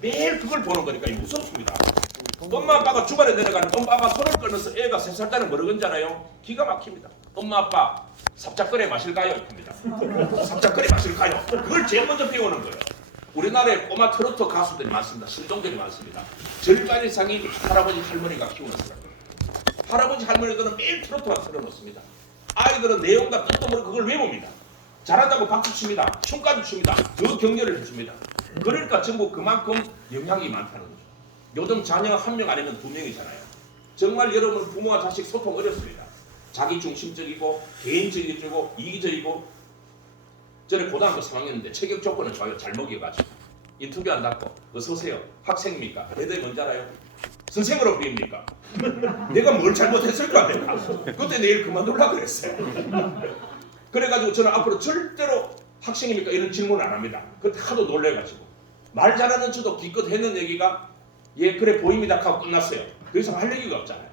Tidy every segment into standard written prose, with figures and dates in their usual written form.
매일 그걸 보는 거니까 무섭습니다. 엄마 아빠가 주말에 내려가는 엄마 아빠 손을 끌면서 애가 3살 때는 뭐라 그러잖아요. 기가 막힙니다. 엄마 아빠 삽작거리 마실까요? 합니다. 삽작거리 마실까요? 그걸 제일 먼저 배우는 거예요. 우리나라에 꼬마 트로트 가수들이 많습니다. 신동들이 많습니다. 절반 이상이 할아버지 할머니가 키우는 사람이에요. 할아버지 할머니들은 매일 트로트만 틀어놓습니다. 아이들은 내용과 뜻도 모르고 그걸 외웁니다. 잘한다고 박수 칩니다. 춤까지 춥니다. 그 격려를 해줍니다. 그러니까 전부 그만큼 영향이 많다는 거죠. 요즘 자녀 1명 아니면 2명이잖아요. 정말 여러분 부모와 자식 소통 어렵습니다. 자기 중심적이고 개인적이고 이기적이고. 전에 고등학교 3학년인데 체격 조건은 좋아요. 잘 먹여가지고 인터뷰 한다고 어서 오세요. 학생입니까? 애들이 뭔지 알아요? 선생으로 부립니까? 내가 뭘 잘못했을까 내가. 그때 내일 그만두려고 그랬어요. 그래가지고 저는 앞으로 절대로 학생입니까? 이런 질문 안 합니다. 그때 하도 놀래가지고 말 잘하는 저도 기껏 했는 얘기가 예 그래 보입니다 하고 끝났어요. 더 이상 할 얘기가 없잖아요.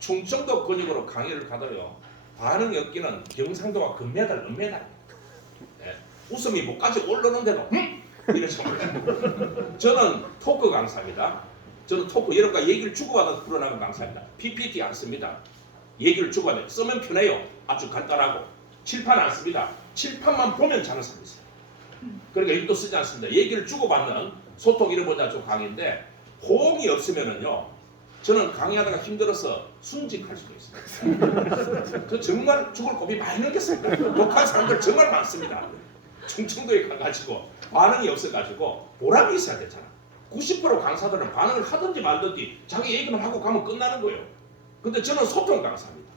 충청도 근육으로 강의를 가도요 반응이 없기는 경상도가 금메달, 은메달. 네. 웃음이 목까지 올라오는데도 이런 식으로. 저는 토크 강사입니다. 저는 토크 여러분과 얘기를 주고받아서 풀어나가는 강사입니다. PPT 안 씁니다. 얘기를 주고받아요. 쓰면 편해요. 아주 간단하고. 칠판 안 씁니다. 칠판만 보면 자는 사람이 있어요. 그러니까 이것도 쓰지 않습니다. 얘기를 주고받는 소통 이름보다 좀 강의인데 호응이 없으면은요 저는 강의하다가 힘들어서 순직할 수도 있어요. 저 정말 죽을 고비 많이 넘겼어요. 독한 사람들 정말 많습니다. 충청도에 가가지고 반응이 없어가지고 보람이 있어야 되잖아. 90% 강사들은 반응을 하든지 말든지 자기 얘기만 하고 가면 끝나는 거예요. 근데 저는 소통 강사입니다.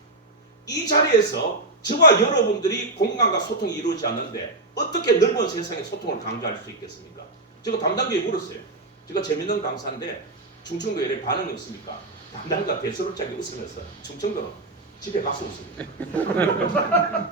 이 자리에서 저와 여러분들이 공감과 소통이 이루어지지 않는데 어떻게 넓은 세상에 소통을 강조할 수 있겠습니까? 제가 담당자에 물었어요. 제가 재밌는 강사인데 충청도에 이렇게 반응이 없습니까? 담당자 대수롭자게 웃으면서 충청도는 집에 가서 웃습니다.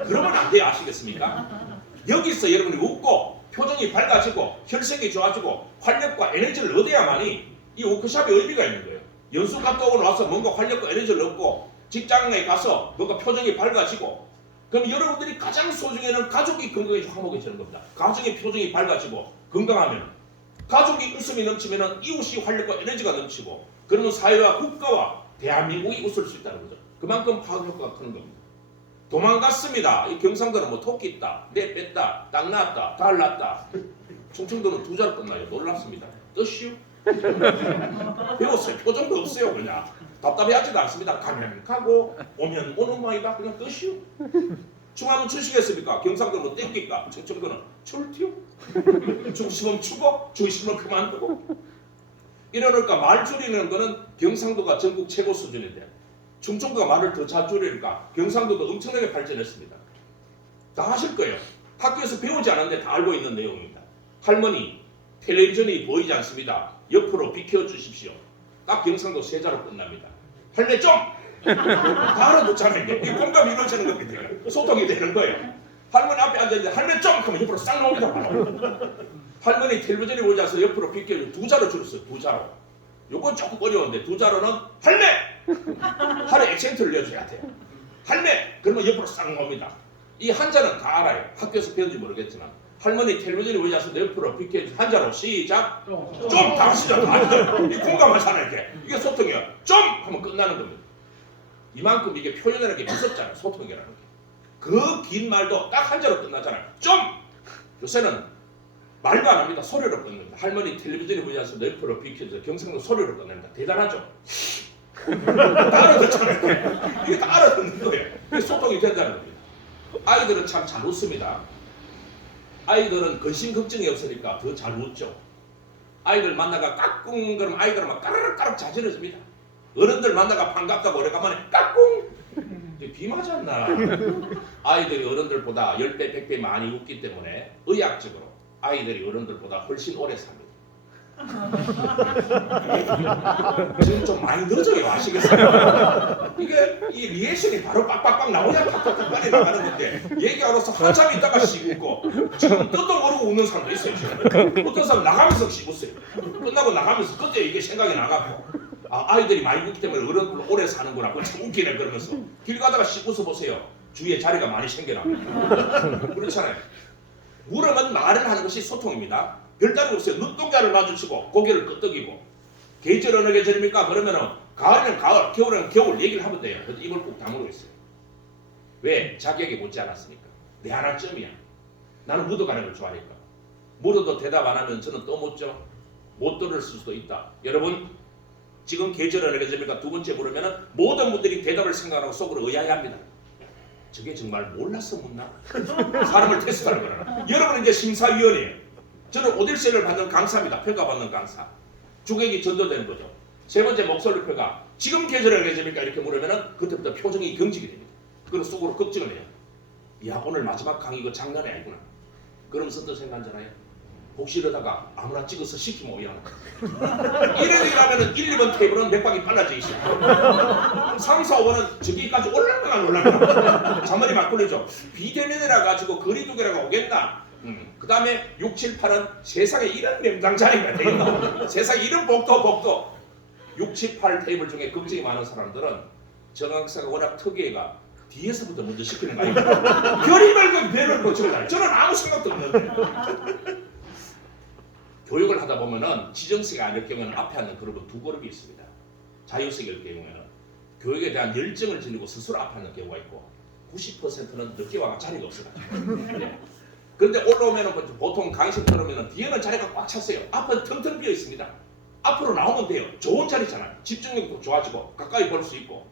그러면 안 돼요. 아시겠습니까? 여기서 여러분이 웃고 표정이 밝아지고 혈색이 좋아지고 활력과 에너지를 얻어야만이 이 워크숍의 의미가 있는 거예요. 연수 갔다 오고 나서 뭔가 활력과 에너지를 얻고 직장에 가서 뭔가 표정이 밝아지고 그럼 여러분들이 가장 소중해하는 가족이 건강해지고 화목해지는 겁니다. 가정의 표정이 밝아지고 건강하면 가족이 웃음이 넘치면 이웃이 활력과 에너지가 넘치고 그러면 사회와 국가와 대한민국이 웃을 수 있다는 거죠. 그만큼 파급 효과가 크는 겁니다. 도망갔습니다. 이 경상도는 뭐 토끼 있다, 내 뺐다, 땅 났다, 달 났다. 충청도는 2자로 끝나요. 놀랍습니다. 뜻이요? 배웠어요. 표정도 없어요. 그냥 답답해하지도 않습니다. 가면 가고 오면 오는 모양이다. 그냥 뜻이요? 춤하면 추시겠습니까? 경상도는 땡깁니까? 충청도는 출티요? 중심은 추고 중심은 그만두고. 이러니까 말 줄이는 거는 경상도가 전국 최고 수준인데 충청도가 말을 더 잘 줄이니까 경상도도 엄청나게 발전했습니다. 다 아실 거예요. 학교에서 배우지 않았는데 다 알고 있는 내용입니다. 할머니 텔레비전이 보이지 않습니다. 옆으로 비켜주십시오. 딱 경상도 3자로 끝납니다. 할매 좀! 다 알아듣잖아요. 이게 공감이 이루어지는 겁니다. 소통이 되는 거예요. 할머니 앞에 앉아있는데 할매 좀! 하면 옆으로 싹 나옵니다. 바로. 할머니 텔레비전이 보이지 않아서 옆으로 비켜주고 2자로 줄였어요. 2자로. 요건 조금 어려운데 2자로는 할매! 하루에 액센트를 내줘야 돼요. 할매! 그러면 옆으로 싹 나옵니다. 이 한자는 다 알아요. 학교에서 배운지 모르겠지만 할머니 텔레비전이 보이지 않아서 옆으로 비켜주고 한자로 시작! 좀! 다 하시죠. 이 공감하잖아요. 이게 소통이에요. 좀! 하면 끝나는 겁니다. 이만큼 이게 표현하는 게 무섭잖아요. 소통이라는 게. 그 긴 말도 딱 한자로 끝나잖아요. 좀! 요새는 말도 안 합니다. 소리로 끝냅니다. 할머니 텔레비전이 보지 않아서 옆으로 비켜줘서 경상도 소리로 끝냅니다. 대단하죠? 다 알아듣잖아요. 이게 다 알아듣는 거예요. 이게 소통이 된다는 겁니다. 아이들은 참 잘 웃습니다. 아이들은 근심 걱정이 없으니까 더 잘 웃죠. 아이들 만나가 까꿍 그러면 아이들은 막 까르륵까르륵 자지러집니다. 어른들 만나가 반갑다고 오래간만에 까꿍 비 맞았나. 아이들이 어른들보다 10배 100배 많이 웃기 때문에 의학적으로 아이들이 어른들보다 훨씬 오래 삽니다. 지금 좀 많이 늦어요. 아시겠어요? 이게 이 리액션이 바로 빡빡빡 나오냐 빡빡빡 빨리 나가는 건데 얘기하고서 한참 있다가 씹고 지금 뜻도 모르고 웃는 사람도 있어요. 지금. 어떤 사람 나가면서 씹었어요. 끝나고 나가면서 그때 이게 생각이 나가고 아이들이 많이 웃기 때문에 어른들 오래 사는구나. 그거 참 웃기네 그러면서 길 가다가 씹어서 보세요. 주위에 자리가 많이 생겨납니다. 그렇잖아요. 물으면 말을 하는 것이 소통입니다. 별다른 게 없어요. 눈동자를 마주치고 고개를 끄덕이고. 계절 어느 계절입니까? 그러면은 가을이면 가을, 겨울이면 겨울 얘기를 하면 돼요. 그래도 입을 꼭 다물고 있어요. 왜? 자기에게 묻지 않았으니까. 내 하나쯤이야. 나는 묻어가는 걸 좋아하니까. 물어도 대답 안 하면 저는 또 묻죠. 못 들을 수도 있다. 여러분 지금 계절 어느 계절입니까? 두 번째 물으면은 모든 분들이 대답을 생각하고 속으로 의아해합니다. 저게 정말 몰라서 묻나? 사람을 테스트하는 거라. 여러분은 이제 심사위원이에요. 저는 오딜세를 받는 강사입니다. 평가받는 강사. 주객이 전도되는 거죠. 세 번째 목소리 평가. 지금 계절에 계십니까? 이렇게 물으면은 그때부터 표정이 경직이 됩니다. 그리고 속으로 걱정을 해요. 야 오늘 마지막 강의 이거 장난이 아니구나. 그러면서 어떤 생각하잖아요. 혹시 이러다가 아무나 찍어서 시키면 오야나. 이래라면은 1, 2번 테이블은 몇 방이 빨라져 있어요. 3, 4, 5번은 저기까지 올라가. 잔머리 막 굴리죠. 비대면이라 가지고 거리 두기라가 오겠나. 그 다음에 6, 7, 8은 세상에 이런 명당자리가 되겠나. 세상에 이런 복도. 6, 7, 8 테이블 중에 걱정이 많은 사람들은 저 강사가 워낙 특이해가 뒤에서부터 먼저 시키는 거 아닙니까? 별이 말고 배를 고치는 저는 아무 생각도 없는데. 교육을 하다 보면은 지정세가 아닐 경우에는 앞에 앉는 그룹은 두 그룹이 있습니다. 자유sek일 경우에는 교육에 대한 열정을 지니고 스스로 앞에 앉는 경우가 있고 90%는 늦게 와가 자리가 없어가지고. 네. 그런데 올라오면은 보통 강의실 들어오면은 뒤에는 자리가 꽉 찼어요. 앞은 텅텅 비어 있습니다. 앞으로 나오면 돼요. 좋은 자리잖아요. 집중력도 좋아지고 가까이 볼 수 있고.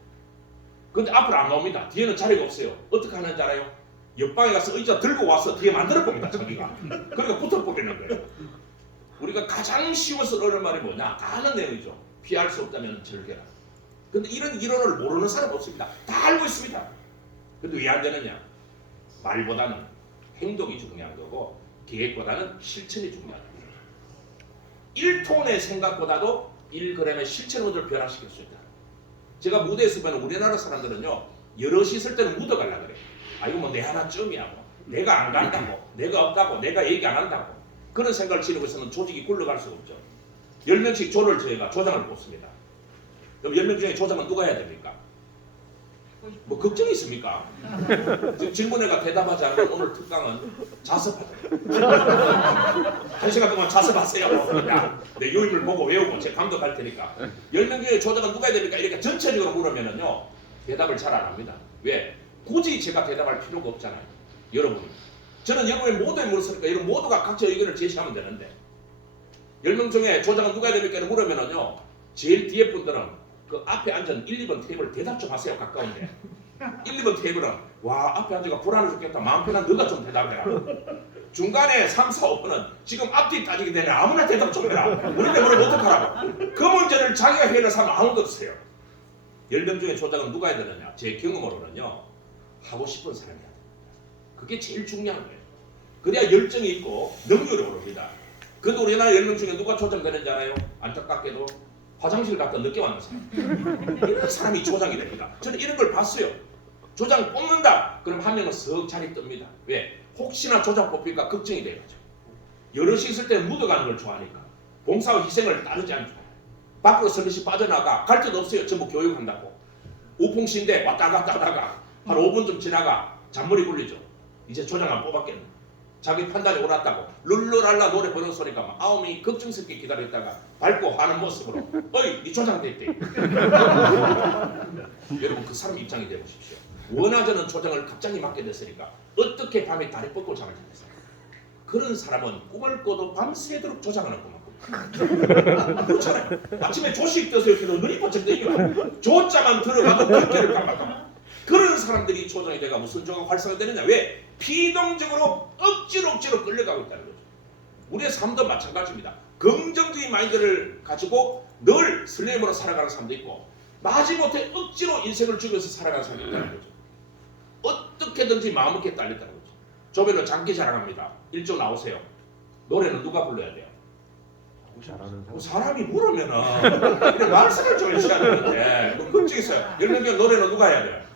근데 앞으로 안 나옵니다. 뒤에는 자리가 없어요. 어떻게 하는지 알아요? 옆방에 가서 의자 들고 와서 뒤에 만들어 봅니다. 자기가. 그러니까 붙어 버리는 거예요. 우리가 가장 쉬워서 어려운 말이 뭐냐? 다 아는 내용이죠. 피할 수 없다면 즐겨라. 근데 이런 이론을 모르는 사람 없습니다. 다 알고 있습니다. 근데 왜 안 되느냐? 말보다는 행동이 중요한 거고 계획보다는 실천이 중요한 거예요. 1톤의 생각보다도 1g의 실천을 먼저 변화시킬 수 있다. 제가 무대에서 보면 우리나라 사람들은요. 여럿이 있을 때는 묻어가려고 그래요. 아 이거 뭐 내 하나쯤이야 뭐. 내가 안 간다고. 내가 없다고. 내가 얘기 안 한다고. 그런 생각을 지니고 있으면 조직이 굴러갈 수가 없죠. 10명씩 조를 저희가 조장을 뽑습니다. 그럼 10명 중에 조장은 누가 해야 됩니까? 뭐 걱정이 있습니까? 지금 질문에가 대답하지 않으면 오늘 특강은 자습하자. 1시간 동안 자습하세요. 야, 내 요임을 보고 외우고 제가 감독할 테니까. 10명 중에 조장은 누가 해야 됩니까? 이렇게 전체적으로 물으면은요 대답을 잘 안 합니다. 왜? 굳이 제가 대답할 필요가 없잖아요. 여러분. 저는 여러분의 모두에 물었으니까 여러분 모두가 각자 의견을 제시하면 되는데 10명 중에 조장은 누가 해야 됩니까? 물으면은요 제일 뒤에 분들은 그 앞에 앉은 1, 2번 테이블 대답 좀 하세요. 가까운데 1, 2번 테이블은 와 앞에 앉아가 불안해 죽겠다. 마음 편한 너가 좀 대답해라. 중간에 3, 4, 5번은 지금 앞뒤 따지게 되네. 아무나 대답 좀 해라. 우리 때문에 어떡하라고. 그 문제를 자기가 해결해서 하면 아무도 없어요. 10명 중에 조장은 누가 해야 되느냐. 제 경험으로는요 하고 싶은 사람이 해야 됩니다. 그게 제일 중요한 거예요. 그래야 열정이 있고 능률이 오릅니다. 그래도 우리나라 10명 중에 누가 조장되는지 알아요? 안타깝게도 화장실 갔다 늦게 왔는 사람. 이런 사람이 조장이 됩니다. 저는 이런 걸 봤어요. 조장 뽑는다. 그럼 한 명은 석 자리 뜹니다. 왜? 혹시나 조장 뽑힐까 걱정이 돼가지고. 여럿이 있을 때는 묻어가는 걸 좋아하니까. 봉사와 희생을 따르지 않죠. 밖으로 슬릿이 빠져나가. 갈 데도 없어요. 전부 교육한다고. 우풍시인데 왔다 갔다 하다가 한 5분 좀 지나가 잔머리 굴리죠. 이제 조장 안 뽑았겠네. 자기 판단이 옳았다고 룰루랄라 노래 부르는 소리가 막 아움이 걱정스럽게 기다렸다가 밟고 하는 모습으로 어이 니 조장 됐대. 여러분 그 사람 입장이 되보십시오. 원하자는 조장을 갑자기 맡게 됐으니까 어떻게 밤에 다리 뻗고 잠을 자겠어요. 그런 사람은 꿈을 꿔도 밤새도록 조장하는 꿈을 그렇잖아요. 아침에 조식 드세요 해도 눈이 번쩍 뜨이고 조자만 들어가도 어깨를 깜빡깜빡. 그런 사람들이 조장이 돼가 무슨 조가 활성화되느냐. 왜? 피동적으로 억지로 끌려가고 있다는 거죠. 우리의 삶도 마찬가지입니다. 긍정적인 마인드를 가지고 늘 슬레임으로 살아가는 사람도 있고 마지못해 억지로 인생을 죽여서 살아가는 사람도 있다는 거죠. 어떻게든지 마음먹기에 딸렸다는 거죠. 조별로 장기 자랑합니다. 일조 나오세요. 노래는 누가 불러야 돼요? 사람이 물으면은 말씀을 좀 해줘야 되는데 뭐 걱정했어요. 10명 중에 노래는 누가 해야 돼요?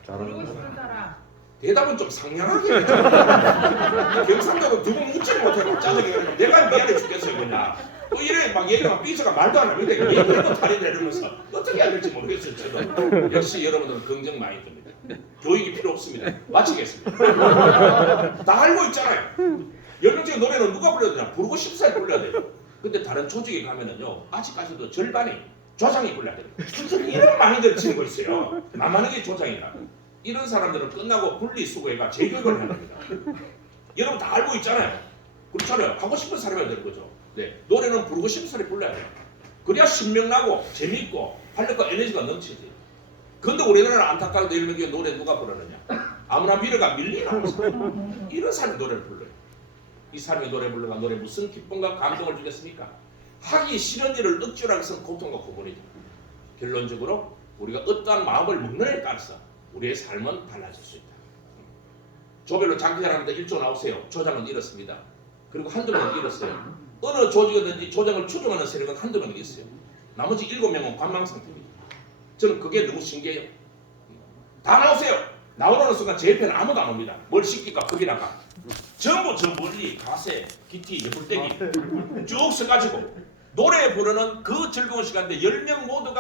대답은 좀 상냥하게 해줘. 경상도는 두 번 묻지를 못하고 짜증이 나면 내가 미안해 죽겠어요 그냥. 또 이래 막 얘기가 막 삐져가 말도 안 합니다. 얘기해도 다리 내리면서 어떻게 해야 될지 모르겠어요 저도. 역시 여러분들은 긍정 많이 듭니다. 교육이 필요 없습니다. 마치겠습니다. 다 알고 있잖아요. 10명 중에 노래는 누가 불러야 되냐? 부르고 싶어야 불러야 돼요. 근데 다른 조직에 가면은요, 아직까지도 절반이 조장이 불러야 돼요. 이런 마인드를 치는 거 있어요. 나만 하는 게 조장이다. 이런 사람들은 끝나고 분리수거회가 재교육을 해야 됩니다. 여러분 다 알고 있잖아요. 그렇잖아요. 하고 싶은 사람이 되는 거죠. 네, 노래는 부르고 싶은 사람이 불러야 돼요. 그래야 신명나고 재밌고 활력과 에너지가 넘치지. 근데 우리나라는 안타깝게도 이런 게 노래 누가 부르느냐? 아무나 밀어가 밀리나? 이런 사람이 노래를 불러요. 이 사람이 노래 불러가 노래 무슨 기쁨과 감동을 주겠습니까? 하기 싫은 일을 억지로 하기 위해서는 고통과 고문이죠. 결론적으로 우리가 어떠한 마음을 먹느냐에 따라서 우리의 삶은 달라질 수 있다. 조별로 장기자랑합니다. 1조 나오세요. 조장은 이렇습니다. 그리고 한두 명은 이렇어요. 어느 조직이든지 조장을 추종하는 세력은 한두 명이 있어요. 나머지 7명은 관망 상태입니다. 저는 그게 너무 신기해요. 다 나오세요. 나오라는 순간 제 옆에는 아무도 안 옵니다. 뭘 시킬까 거기 나가. 전부 저 멀리 가세, 기티, 예불대기 쭉 써가지고 노래 부르는 그 즐거운 시간인데 10명 모두가